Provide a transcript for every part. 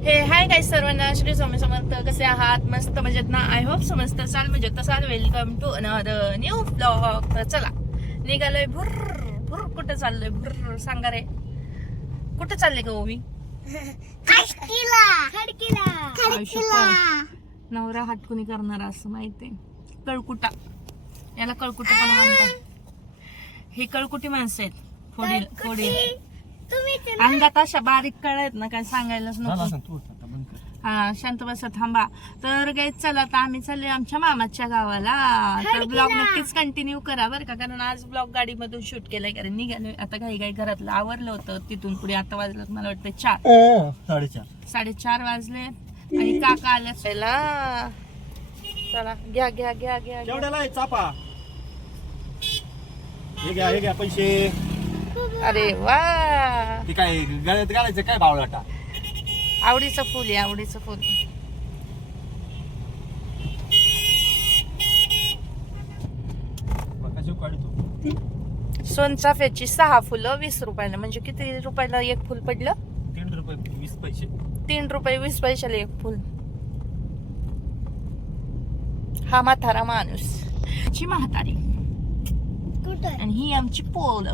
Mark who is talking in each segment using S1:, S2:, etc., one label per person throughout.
S1: हे हाय काय सर्वांना. श्री स्वामी समर्थ. कसे आहात? मस्त मजेत ना? आय होप समजत चाल मजेत. असाल welcome to another new blog तर चला. निघालोय भुर भुर. कुठं चाललोय भुर? सांगा रे. कुठं चालले का ओवी?
S2: खडकीला. खडकीला. खडकीला.
S1: नवरा हटकुनी करणारा असं माहितीये. कळकुटा. याला कळकुटा पण म्हणतात. हे कळकुटी माणसं आहेत. फोडील फोडील. अंगात अशा बारीक कळ आहेत ना काय सांगायलाच नको. हा शांत बसा थांबा. तर काय चला आता आम्ही चाललोय आमच्या मामाच्या गावाला. तर ब्लॉग नक्कीच कंटिन्यू करा बरं का कारण आज ब्लॉग गाडीमधून शूट केलंय कारण निघालोय. आता काही काही घरातलं आवरलं होतं तिथून पुढे आता वाजलं मला वाटतं चार.
S3: साडेचार.
S1: साडेचार वाजले. आणि काका आल्या पहिला चला. घ्या घ्या घ्या घ्या
S3: चापा? हे घ्या हे घ्या पैसे.
S1: अरे वा.
S3: ते काय गळ्यात घालायचं काय बावळाटा?
S1: आवडीचं फुल आहे आवडीचं फुल.
S3: कशी काढतो.
S1: सोनचाफ्याची सहा फुलं वीस रुपयाला म्हणजे किती रुपयाला एक फुल पडलं?
S3: तीन रुपये वीस पैसे.
S1: तीन रुपये वीस पैशाला एक फुल. हा म्हातारा माणूस. ची म्हातारी.
S2: कुठं
S1: आणि ही आमची पोल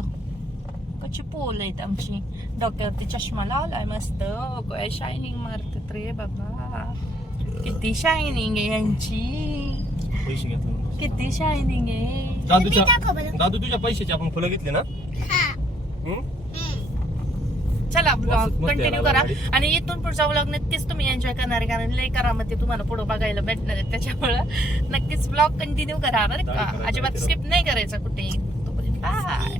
S1: कशी पोल आहेत आमची डॉक्टरवरती चष्मा लावलाय मस्त काय शायनिंग मारतात रे बाबा किती शायनिंग आहे यांची
S3: पैसे घेतले
S1: किती शायनिंग आहे
S2: दाखव बरं.
S3: दादू तुझ्या पैशाचे आपण फुलं घेतले ना
S2: हा
S3: हम्म?
S1: चला ब्लॉग
S3: मस्त-
S1: कंटिन्यू
S3: यायला
S1: करा
S3: गाडी.
S1: आणि इथून पुढचा ब्लॉग नक्कीच तुम्ही एन्जॉय करणार आहे कारण लय करामध्ये तुम्हाला पुढे बघायला भेटणार आहे त्याच्यामुळं नक्कीच ब्लॉग कंटिन्यू करा बरं
S3: दाढी
S1: का
S3: करायचं,
S1: अजिबात
S3: दाढी
S1: स्किप नाही करायचा कुठे तोपर्यंत बाय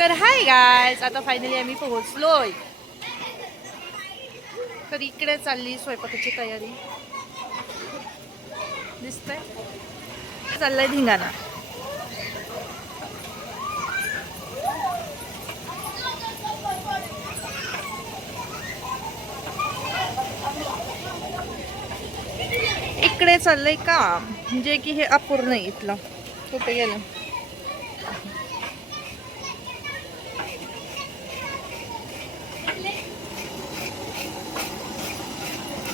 S1: तर हाय गायज आता फायनली आम्ही पोहोचलोय. तर इकडे चालली स्वयंपाकाची तयारी. दिसतंय? चाललाय धिंगाणा. इकडे चाललंय काम म्हणजे की हे अपूर्ण आहे इथलं. कुठे गेलं?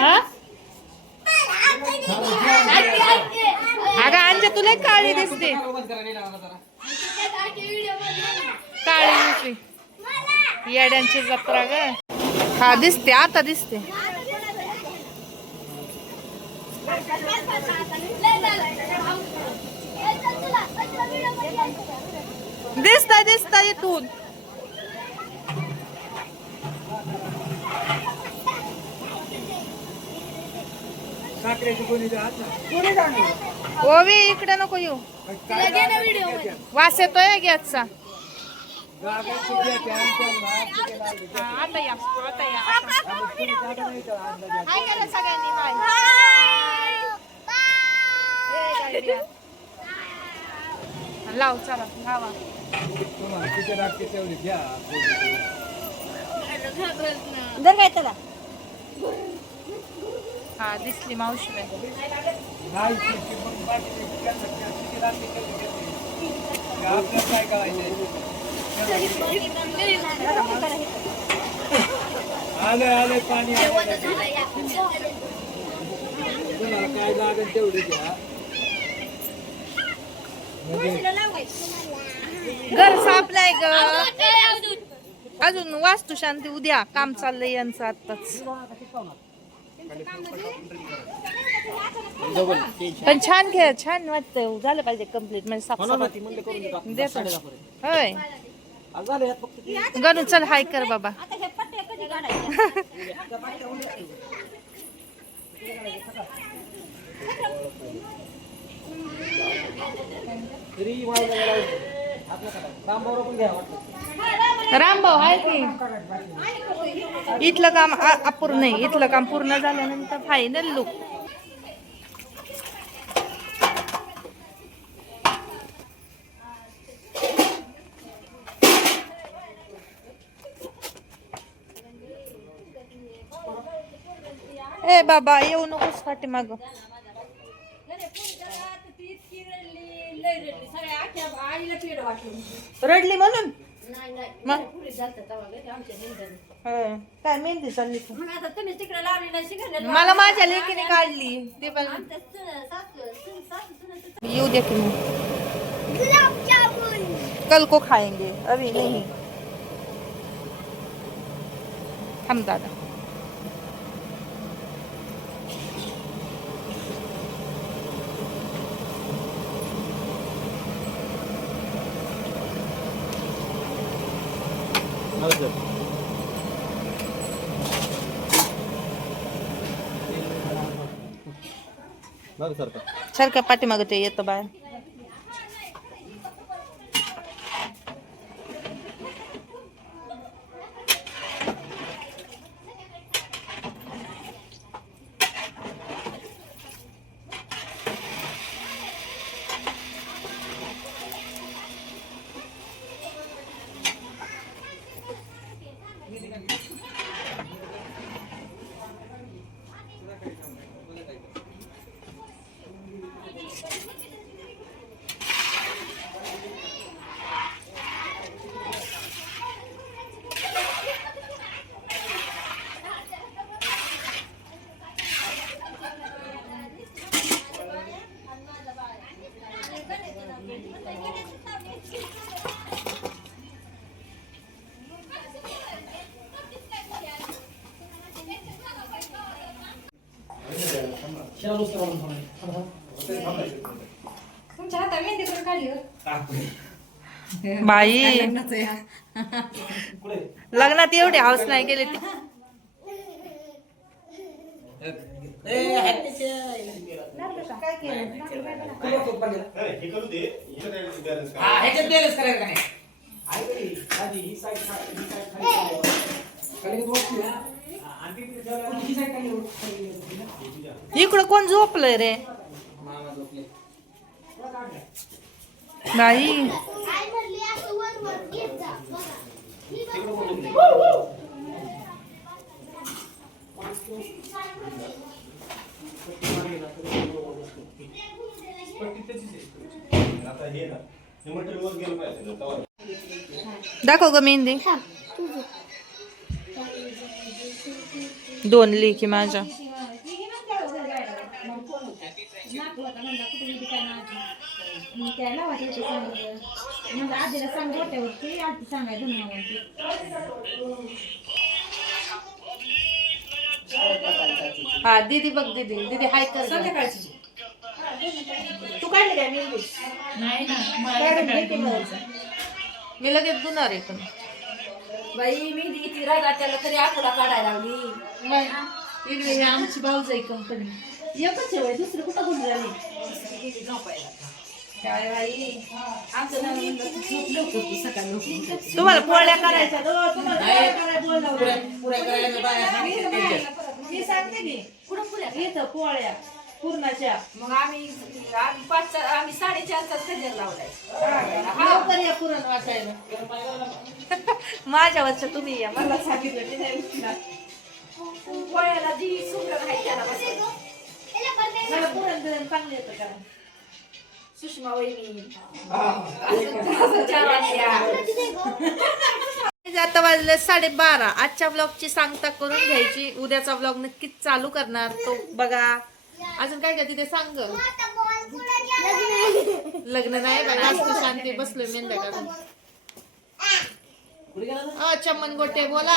S1: हा अगं अंजे तुला काळी दिसते. काळी दिसते येड्यांची जत्रा ग. हा दिसते आता दिसते. दिसता दिसता इथून. ओवी इकडे नको येऊ. वास येतोय गॅसचा. हा, आता या. आता या. सगळ्यांनी. लाव चला लावा.
S2: दर काय त्याला.
S1: हा दिसली मावशी.
S4: आलं आलं पाणी. तुम्हाला काय लागेल तेवढे घ्या.
S1: घर सापलाय ग. अजून. वास्तू शांती उद्या. काम चाललंय यांचं आताच पण छान खेळ छान वाटतं. झालं पाहिजे कंप्लीट म्हणजे साफसफाई देतो होय. गणू चल हाय कर बाबा. रामभाऊ आहे की. इथलं काम अपूर्ण आहे. इथलं काम पूर्ण झाल्यानंतर फायनल लुक ए बाबा येऊ नकोस पाठीमाग रडली म्हणून? मग होय. काय मेहंदी चालली तू? मला माझ्या लेकीने काढली ते पण येऊ दे की मग.
S2: गुलाबजामुन.
S1: कल को खाएंगे अभी नहीं. हम दादा.
S3: सारखं
S1: सारख्या पाठीमाग ते येतं बाय बाई लग्नात एवढी हाऊस नाही गेली ती
S4: करायला का नाही आई, आधी ही side खा- ही side खाली ठेवा. खाली एक वस्तू आहे. हा, ती ठेवायला ही side खाली वर- खाली होती ना.
S1: इकडं कोण झोपलंय रे?
S3: नाही.
S1: दाखव ग मेहंदी.
S5: आजी सांगाय धन्यवाद
S1: हा दीदी बघ दीदी दीदी हाय कर.
S4: संध्याकाळची
S1: तू काय
S5: नाही ना
S1: मी लगेच आहे पण
S5: बाई मी किती रागा त्याला तरी आकुला काढायला लावली.
S1: वेगवेगळी आमची भाऊज आहे कंपनी
S5: एकच आहे बाई, दुसरं कुठं झाली
S4: गेली झोपायला
S5: काय बाई? आमचं नवीन झोप लवकर तू सकाळी लवकर
S1: तुम्हाला पोळ्या करायच्या.
S5: हो, तुम्हाला काय करायला बोलावलं?
S4: पुऱ्या पुऱ्या करायला बाया सांगितलं त्यांच्या.
S5: मी सांगते की
S2: कुठं पुऱ्या
S5: इथं पोळ्या. पूर्णाच्या.
S2: मग आम्ही आम्ही पाच आम्ही साडेचारचाच गजर लावलाय.
S5: लवकर या पुरण वाटायला
S1: माझ्यावरच्या तुम्ही या मला
S5: सांगितलं मी नाही उठणार.
S2: पोळ्याला जी सुंदर आहे त्याला बसायचं.
S5: मला पुरण बिरण चांगलं येतं का?
S2: सुषमा वहिनी.
S1: आता वाजले साडेबारा. आजच्या ब्लॉगची सांगता करून घ्यायची. उद्याचा ब्लॉग नक्कीच चालू करणार. तो बघा. अजून काय काय तिथे सांग. लग्न नाही तू शांती बसलोय मेंढ्या काढून
S4: कुठे गेला ना?
S1: अ चम्मन गोटे बोला.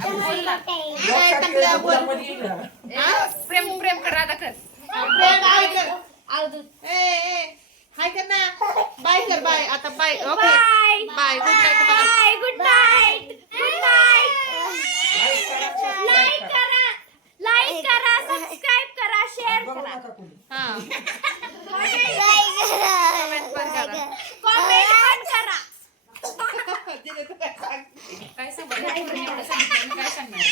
S1: काय बोल. हा?
S2: प्रेम प्रेम कर राधा कर.
S1: प्रेम हाय कर अर्ध- ए ए हाय कर ना बाय कर बाय. आता bye. Okay. Bye. Good night मला
S2: good night good night like करा. लाईक करा सबस्क्राईब करा शेअर
S4: बघू
S2: करा
S4: नका कोणी.
S1: हा
S2: कमेंट पण करा कमेंट पण करा
S5: काय सांगणार एवढं सांगितलं मी काय सांगणार